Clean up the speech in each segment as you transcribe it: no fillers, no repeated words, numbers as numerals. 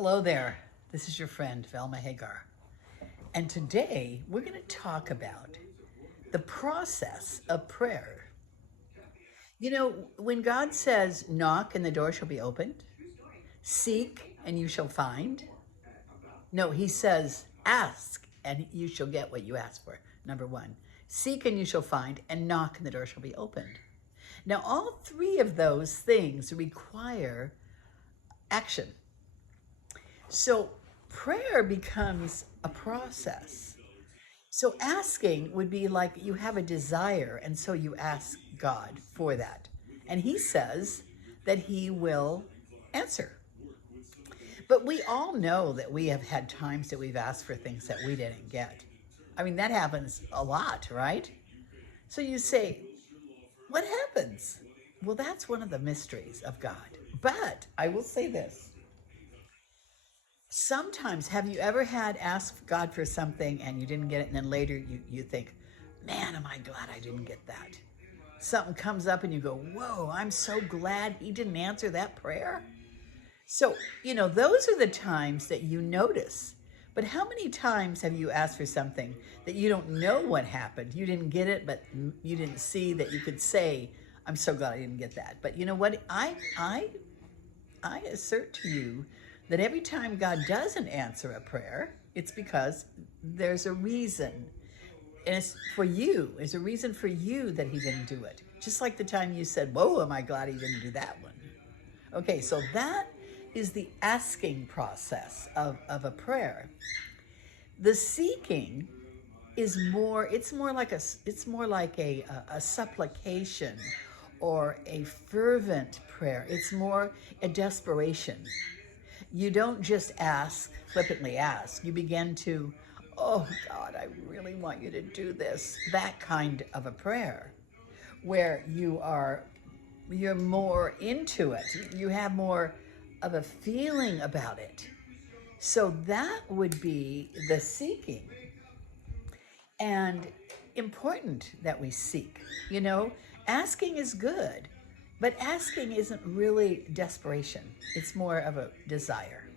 Hello there. This is your friend Velma Hagar. And today we're going to talk about the process of prayer. You know, when God says, knock and the door shall be opened, seek and you shall find. No, he says, ask and you shall get what you ask for. Number one, seek and you shall find, and knock and the door shall be opened. Now, all three of those things require action. So prayer becomes a process. So asking would be like you have a desire, and so you ask God for that. And he says that he will answer. But we all know that we have had times that we've asked for things that we didn't get. I mean, that happens a lot, right? So you say, what happens? Well, that's one of the mysteries of God. But I will say this. Sometimes, have you ever had asked God for something and you didn't get it, and then later you think, man, am I glad I didn't get that? Something comes up and you go, whoa, I'm so glad he didn't answer that prayer. So, those are the times that you notice. But how many times have you asked for something that you don't know what happened? You didn't get it, but you didn't see that you could say, I'm so glad I didn't get that. But you know what? I assert to you that every time God doesn't answer a prayer, it's because there's a reason. And it's for you. There's a reason for you that he didn't do it. Just like the time you said, whoa, am I glad he didn't do that one? Okay, so that is the asking process of a prayer. The seeking is more, it's more like a supplication or a fervent prayer. It's more a desperation. You don't just ask, flippantly ask. You begin to, oh God, I really want you to do this. That kind of a prayer where you're more into it. You have more of a feeling about it. So that would be the seeking. And important that we seek. Asking is good, but asking isn't really desperation. It's more of a desire.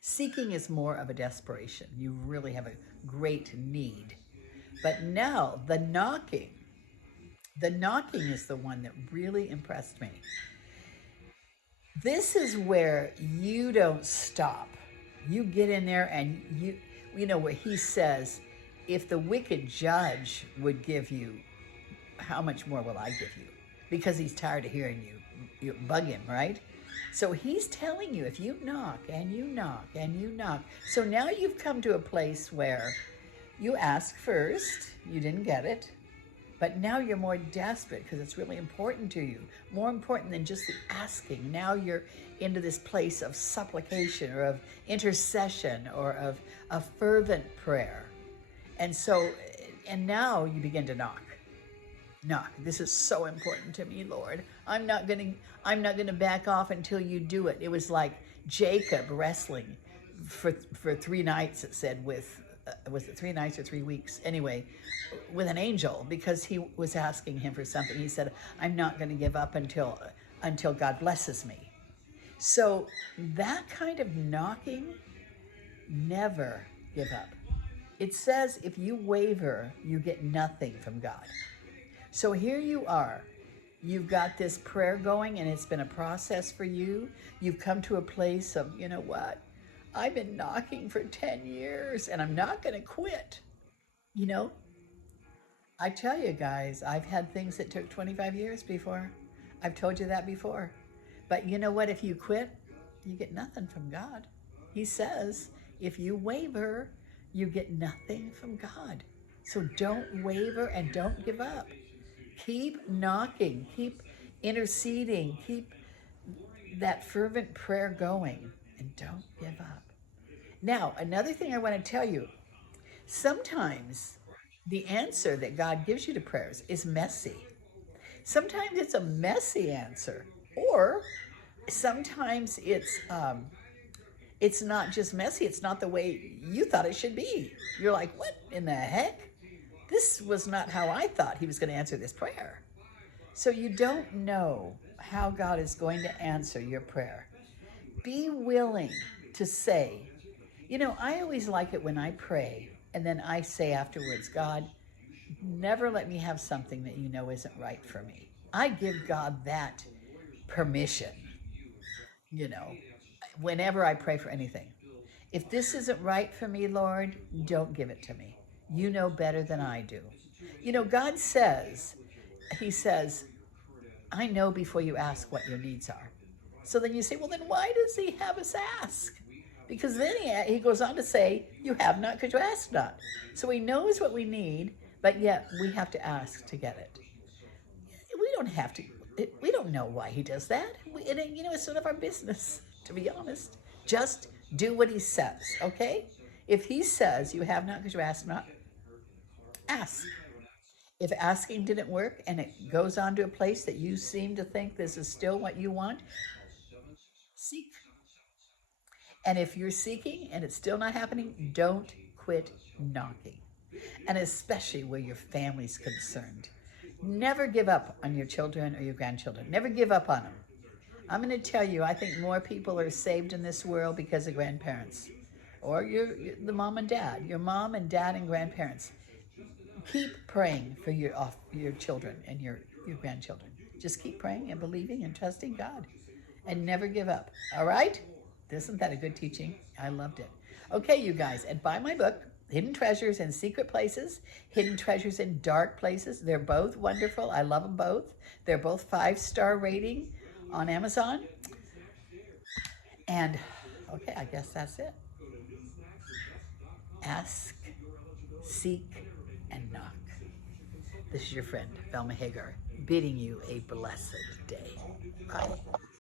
Seeking is more of a desperation. You really have a great need. But now the knocking is the one that really impressed me. This is where you don't stop. You get in there and where he says, if the wicked judge would give you, how much more will I give you? Because he's tired of hearing you bug him, right? So he's telling you, if you knock and you knock and you knock. So now you've come to a place where you ask first, you didn't get it, but now you're more desperate because it's really important to you. More important than just the asking. Now you're into this place of supplication or of intercession or of a fervent prayer. And now you begin to knock. Knock. This is so important to me, Lord. I'm not gonna back off until you do it. It was like Jacob wrestling for 3 nights, it said, with was it 3 nights or 3 weeks? Anyway, with an angel, because he was asking him for something. He said, I'm not going to give up until God blesses me. So that kind of knocking, never give up. It says if you waver, you get nothing from God. So here you are. You've got this prayer going and it's been a process for you. You've come to a place of, you know what? I've been knocking for 10 years and I'm not going to quit. I tell you guys, I've had things that took 25 years before. I've told you that before. But you know what? If you quit, you get nothing from God. He says, if you waver, you get nothing from God. So don't waver and don't give up. Keep knocking, keep interceding, keep that fervent prayer going, and don't give up. Now, another thing I want to tell you, sometimes the answer that God gives you to prayers is messy. Sometimes it's a messy answer, or sometimes it's not just messy, it's not the way you thought it should be. You're like, what in the heck? This was not how I thought he was going to answer this prayer. So you don't know how God is going to answer your prayer. Be willing to say, you know, I always like it when I pray and then I say afterwards, God, never let me have something that you know isn't right for me. I give God that permission, you know, whenever I pray for anything. If this isn't right for me, Lord, don't give it to me. You know better than I do. You know, God says, He says, I know before you ask what your needs are. So then you say, well, then why does He have us ask? Because then he goes on to say, you have not because you ask not. So He knows what we need, but yet we have to ask to get it. We don't have to, we don't know why He does that. You know, it's none of our business, to be honest. Just do what He says, okay? If He says you have not because you ask not, ask. If asking didn't work and it goes on to a place that you seem to think this is still what you want, seek. And if you're seeking and it's still not happening, don't quit knocking. And especially where your family's concerned. Never give up on your children or your grandchildren. Never give up on them. I'm going to tell you, I think more people are saved in this world because of grandparents. Or the mom and dad. Your mom and dad and grandparents. Keep praying for your children and your grandchildren. Just keep praying and believing and trusting God. And never give up. All right? Isn't that a good teaching? I loved it. Okay, you guys, and buy my book, Hidden Treasures in Secret Places, Hidden Treasures in Dark Places. They're both wonderful. I love them both. They're both 5-star rating on Amazon. And, okay, I guess that's it. Ask, seek, and knock. This is your friend, Velma Hagar, bidding you a blessed day. Bye.